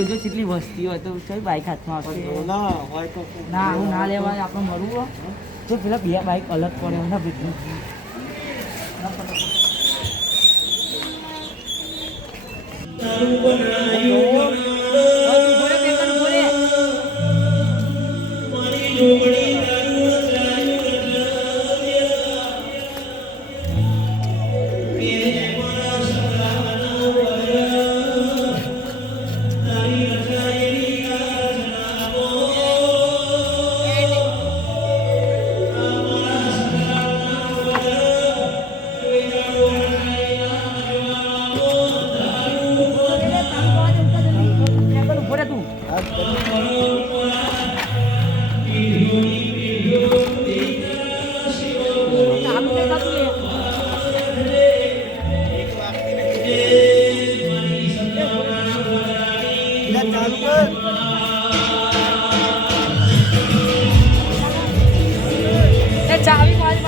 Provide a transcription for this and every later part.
તો જો કેટલી વસ્તી હોય તો કઈ બાઈક હાથમાં આવશે. ના હોય તો ના આવું ના લેવાય આપણે મરવું હોય તો પેલા બે બાઈક અલગ પડે ના ભેગું ઊભો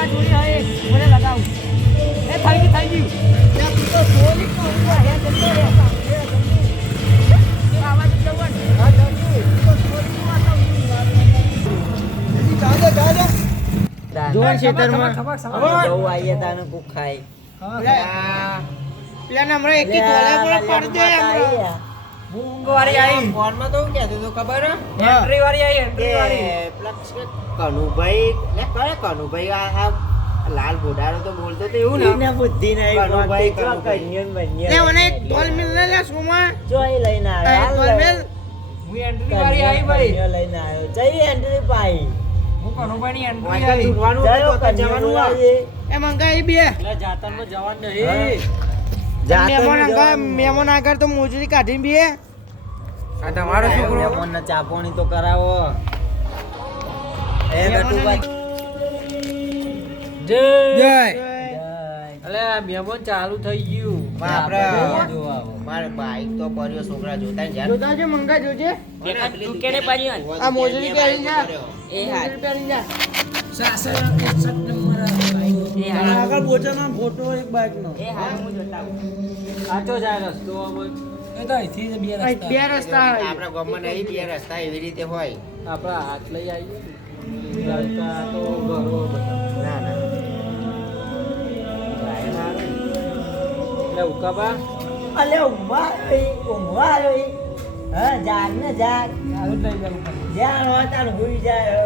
ચાવી જોડી હોય મને લગાવું. એ થઈ ગયું થઈ ગયું તું તો હે જલ્દી હા, ખેતરમાં. બહુ આઈએ તાને પેલા હમણાં એકી ધોળા પર પડજે હમણાં. વાળી આવી ફોનમાં તો હું કહેતો હતો ખબર હે? એન્ટ્રી વાળી આવી એન્ટ્રી વાળી કનુભાઈ લે કરે કનુભાઈ આ આ લાલ ઘોડાનો તો બોલતો તો એવું ને. બુદ્ધિ કનુભાઈ કનુભાઈ. લે એક ઢોલ મિલ લે લે સોમાં. જોઈ લઈને આવ્યો. ઢોલ મિલ હું એન્ટ્રી વાળી આવી ભાઈ. લઈને આવ્યો. જઈ એન્ટ્રી પાઈ? હું કનુભાઈ ની એન્ટ્રી આવી તો તો જવાનું હોય. એ મંગાઈ બે. એટલે જાતરમાં જવાનું નહીં. મહેમાન આગળ મહેમાન આગળ તો મોજરી કાઢીને બે આ તમારો છોકરો? મહેમાનને ચા તો કરાવો. એ નટુભાઈ જય. જય. અલે મહેમાન ચાલુ થઈ ગયું. આપણે જો મારે બાઈક તો કર્યો છોકરા જોતા ને જોતા જો મંગા જોજે. તું કેને પાડી આ મોજરી પહેરી જા. એ હા પહેરી જા. હા આગળ બોચાનો ફોટો એક બાઈક એ હા હું જોતા સાચો જાય રસ્તો એ તો અહીંથી બે રસ્તા. બે રસ્તા. આપણા ગામમાં નહીં બે રસ્તા એવી રીતે હોય. આપણા હાથ લઈ આવીએ. રસ્તા તો ઘરો. ના ના. એટલે ઉકાબા અલે આવ્યો હા જાગ ને જાગ. આવું જ લઈ જવું હોય ત્યાં હુઈ જાય.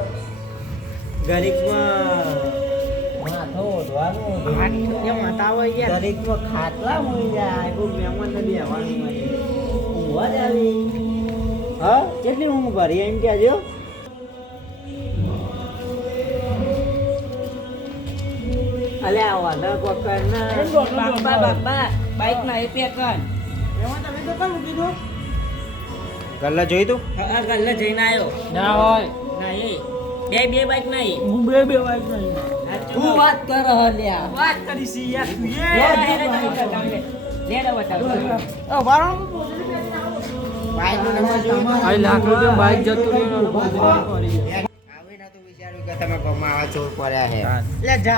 ગરીબમાં માથો ઓઢવાનું એ માતા હોય યાર. ગરીબમાં ખાટલા હુઈ જાય કોઈ મહેમાનને બેહવાનું ઊંઘવા જ આવી. હા? કેટલી ઊંઘ ભરી એમ કહેજો અલે પકડ ને. બાપા બાપા. બાઈકમાં એ પેકન એમાં તમે તો કેમ ગલ્લા જોઈ તું? આ ગલ્લે જઈને આવ્યો ના હોય. નહીં. બે બે બાઈક નહીં. હું બે બે બાઈક નહીં. તું વાત કર લ્યા. વાત કરી સી યાર તું એ. બતાવ બાઈક જોયો લાખ રૂપિયા બાઈક જતું જા.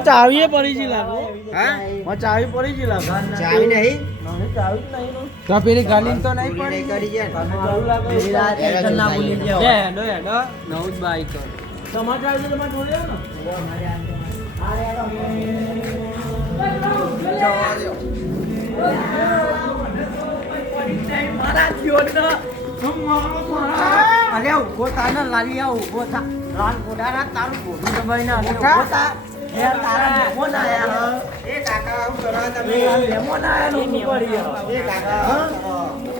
ચાવીએ પડી છે લાગો. હા? ચાવી પડી છે લાગો. ચાવી નહીં? જ. તો પેલી ગાલી તો નહીં કરી છે ને? મારું લાગે ના. હેડો હેડો નવું જ બાઈક તમારે ચાવી તો તમારે જોડે અરે ઊભો થા ને લાલિયા ઊભો થા. લાલ ઘોડાના તારું ઘોડું દબાઈને અરે ઊભો થા. એ તારા મહેમાન આયા. એ કાકા આવું કરો તમે. એ મહેમાન આયા ને ઊભું એ કાકા.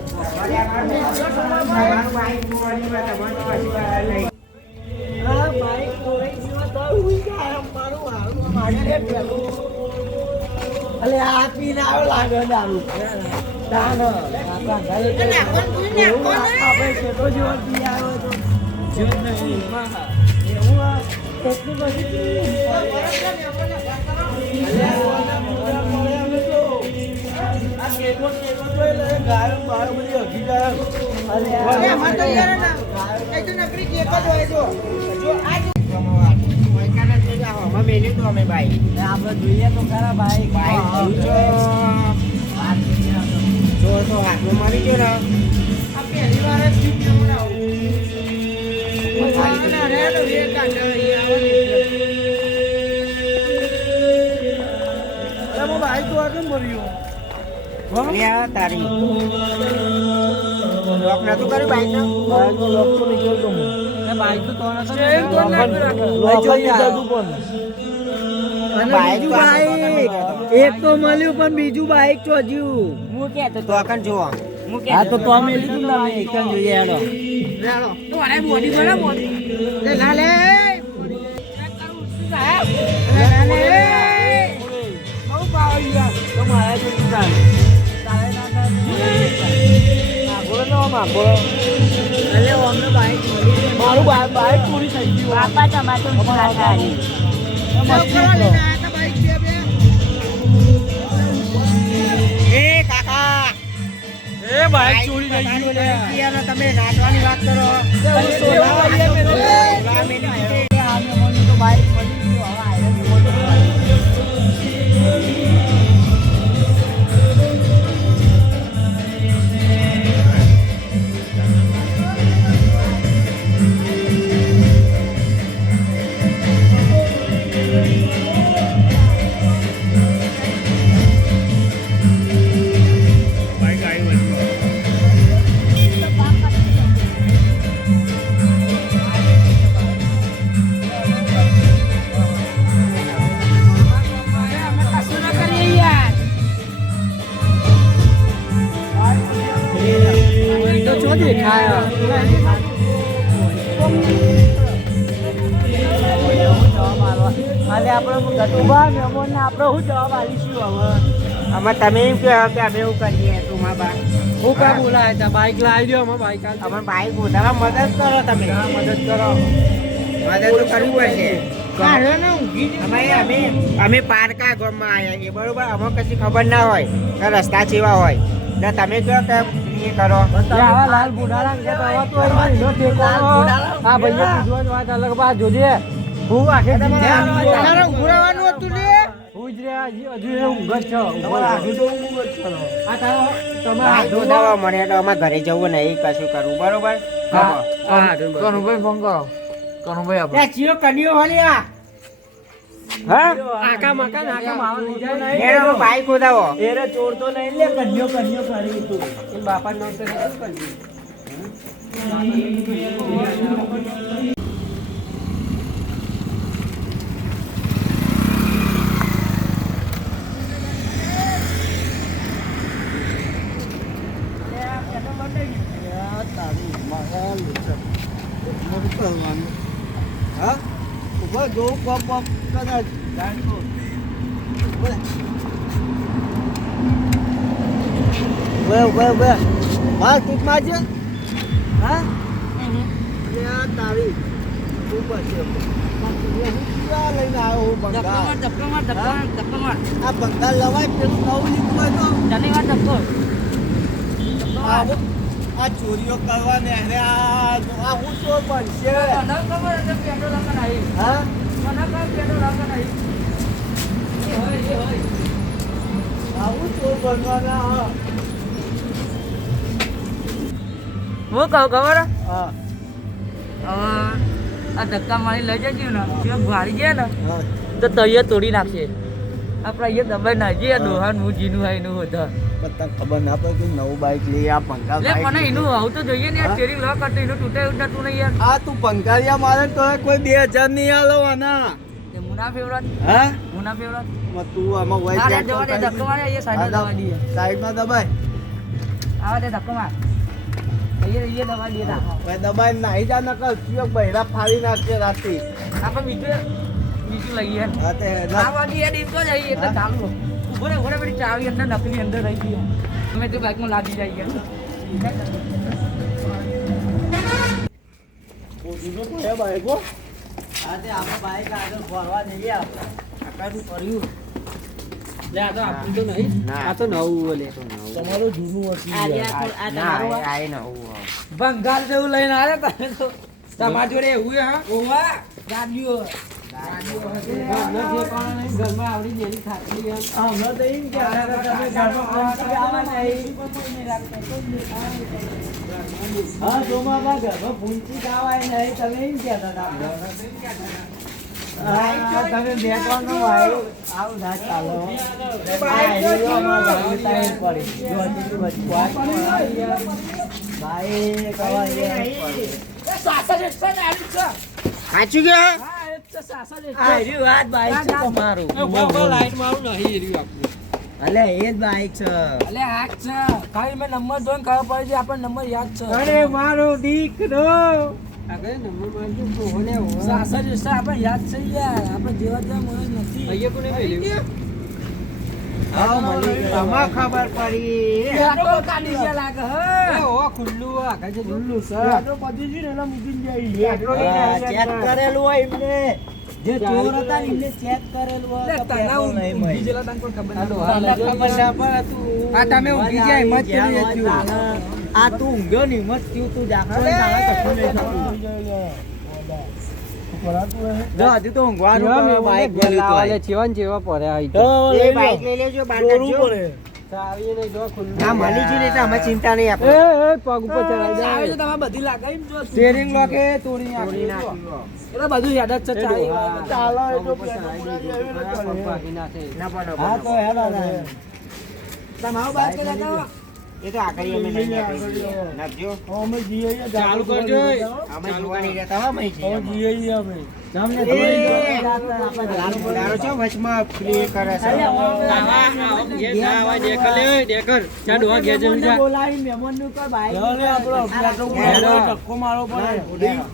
અલે આ પીને આવ્યો લાગે દારૂ. એવું આપણે જોર પી આવ્યો તો જો નહીં બધું અરે આમાં તો યાર ના. એ તો નકરી જ એક જ જો. જો તો અમે ભાઈ આપણે જોઈએ તો ખરા ભાઈ ભાઈ જો તો હાથમાં મારી ગયો ને આ પહેલી વાર જ જીવ કેવું. તારી. લોક નતું કર્યું બાઈક તો તો બીજું એક તો મળ્યું પણ બીજું બાઈક ચોજ્યું હું કહેતો તો હું હા તો તો અમે લીધું ને અમે એકદમ જોઈએ હેડો. ચાલો. તો અરે બોડી બને બોડી લે ના લે. સાહેબ લે ના લે. બહુ પાવર યાર તો મારા જેટલું ચાલે. તારે ના થાય. મારું બા- બાઈક પૂરી થઈ ગયું બાપા તમારે. એ કાકા એ બાઈક ચોરી થઈ ગયું તમે નાચવાની વાત કરો સોલા આમાં તમે એમ કહો કે અમે એવું કરીએ તું મા બા હું કા બોલાય? તા બાઈક લાવી દો અમે બાઈક અમે બાઈક ઉધારા મદદ કરો તમે. મદદ કરો. મદદ તો કરવી પડશે. અમે અમે અમે પારકા ગામમાં આવ્યા છીએ બરોબર? અમને કશી ખબર ના હોય કે રસ્તા જેવા હોય. ને તમે કહો કે એ કરો. લાલ ટેકો આ વાત અલગ બા જોજે. હું આખે તારે ઊભું રહેવાનું હતું લે. હું જ રે હજી હજુ જ છો હજુ તો ઊંઘ જ છો. આ તારો તમે બાઈક હાથો મળે તો અમારે ઘરે જવું નહીં કશું કરવું બરોબર? કનુભાઈ ફોન કરો કનુભાઈ આપણે એ ચિયો કન્યો આ હા? આકા મકા નાકા માવા લઈ જાય એ નહીં બાઈક ઉધાવો ચોર તો નહીં લે કન્યો કન્યો કરી તું એ બાપા નામ તો કરી હા ઊભા જો પપ પપ કદાચ. જાણતો ઊભા ઊભા ઊભા. હા તારી ઉપર છે હું માર આ બંગાળ લવાય પેલું નવું લીધું હોય તો? તને વાર ધક્કો. આ ચોરીઓ કરવાની અરે આ હું ચોર બનશે. હા? હા કહું ખબર? આ ધક્કા મારી લઈ જજો ને. જો ભારી જાય ને તો તૈયાર તોડી નાખશે. આપણે અહીંયા દબાઈ નાખીએ ડોહાન હું જીનું હોય એનું બધા. બધા ખબર ના પડે નવું બાઈક લઈ આ પંખા લે પણ એનું આવું તો જોઈએ ને યાર હા? સ્ટેરિંગ લોક કરતો એનું તૂટે એવું તું નહીં યાર. આ તું બંગાળિયા મારે તો કોઈ બે હજાર નહીં આલો આના. મુના ફેવરટ હા? મુના ફેવરટમાં તું આમાં ના રે જવા દે ધક્કો મારે અહીંયા સાઈડ દવા સાઈડ સાઈડમાં દબાય. આવા દે ધક્કો માર. દબાઈ નાહી જા નકલ બૈરા ફાડી નાખશે રાતે. આપણે બીજું બીજું લઈએ. આ વાગી યાર તો જઈએ એટલે ચાલુ. ઊભો રે ઊભો રે પેલી ચાવી અંદર નકલી અંદર રહી ગઈ અમે તો બાઇકમાં લાદી જઈએ એ બાઈકો આજે આપણે બાઈક આગળ ફરવા જઈએ આપણે. આકાશું કર્યું લે આ તો આપણું તો નહીં. ના. આ તો નવું બોલે તમારું જૂનું હતું આ યાર. રહ્યા આ ના તમારું આ. એ નવું હોય. બંગાળ જેવું લઈને આવ્યા તમે તો. તમારા જોડે એવું હે હા? ઓવા ગાડીઓ હા સોમાબા ઘરમાં ફૂંચી ખાવાય નહીં તમે એમ કહેતા હતા તમે બે ત્રણ નો આવ્યો આવું. ભાઈ. સાચું કે આપણું. અલે એ જ બાઈક છે. અલે આ છે. ખાલી મેં નંબર જોઈને ખબર પડે છે આપણને નંબર યાદ છે. અરે મારો દીકરો. સાસર એક છે આપણે યાદ છે યાર. આપણે જેવા જેવા માણસ નથી. આમાં ખબર પડી. કાઢી છે લાગે હે? ખુલ્લું છે. પેટ્રોલ પતી ગયું ને એટલે મૂકીને ચેક કરેલું હોય એમને. જે ચોર હતા એમને ચેક કરેલું હોય તો તને ઊંઘી નહીં તને કોઈ ખબર ના ખબર ના પડે. તું આ તમે ઊંઘી જાય મત. આ તું ઊંઘ્યો નહીં મત થયું તું જાગતો ને તારે કશું નહીં થતું. જો હજુ તો ઊંઘવાનું ગયેલું તો હોય. એ બાઈક લઈ લેજો કાઢજો. ચિંતા નહીં આપણે. તો તમારે બધી લાગે એમ જો. તોડી નાખ્યું. એટલે બધું યાદ જ છે ના પડો હા તો હેલો. તમારું આવો. એ તો આગળ અમે લઈને આપી દઈએ. નાખજો. ચાલુ કરજો અમે જોવા નહીં રહેતા હો ભાઈ છે તમને એ. આપણે દારૂ દારૂ છે વચમાં પેલી કરે છે. મહેમાનને બોલાવી મહેમાનનું કોઈ બાઈક અલ્યા સોમાબા મરી ગયા એ મરી ગયા અલ્યા મરી ગયા મરી ગયા અલ્યા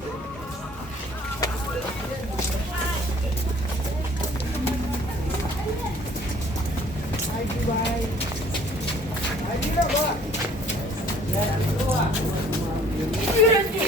બાઈકમાં બાઈકમાં સોમાબા નો ઉતી લે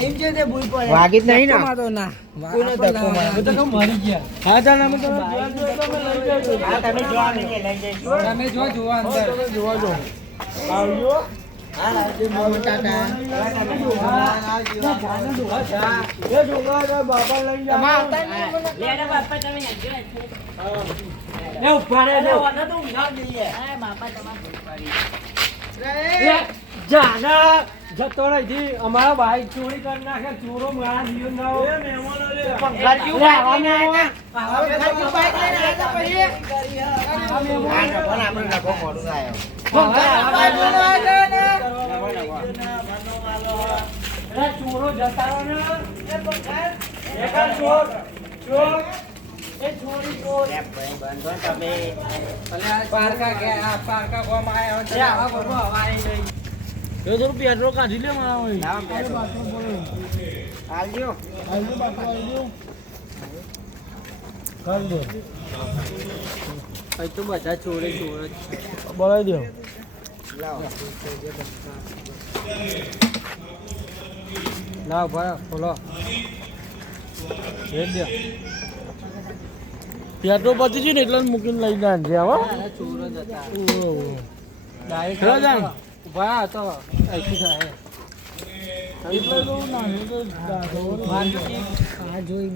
એમ છે તે ભૂલ પડે. વાગી જ નહીં ને? ધક્કો ના. કોઈને ધક્કો મારે? બધા મરી ગયા. હા ચાલ અમે તમે લઈ જજો હા તમે જોવા નહીં લઈ જઈશું? તમે જો જોવા અંદર. જોવા જો આવજો. તો. બાપા જાના જતો રહી જી અમારા ભાઈ ચોરી કરી નાખે ચોરો મારા જીવન ગાવો ઘરજુ બાઈક લઈને આવ્યા હતા. ઘરજુ બાઈક લઈને આવ્યા હતા પછી. હા, નભો ને આપણે નભો મોડું આવ્યો. ચોરો જતા રહો ને એ ચોર ચોર એ ચોરી ચોર લે, ભાઈ, બંધો ને તમે. પારકા ગયા, આ પારકા ગોમાં આયા હોય તો આવા ગોમાં હવાય નહીં. એ તો પેટ્રોલ કાઢી લે મારા હોય લાવો પેટ્રોલ. હાલજો. કરી દો. અહીં તો બધા ચોરે ચોર જ છે. બોલાવી દો. લાવ. ભાઈ ખોલો. ભેજ દો. પેટ્રોલ પતી છે ને એટલે મૂકીને લઈ જાય છે હો. ચોર જ હતા. ડાયરેક્ટ ઊભા તો અહીંથી થાય. એટલે તો ના એ તો આ જોઈ.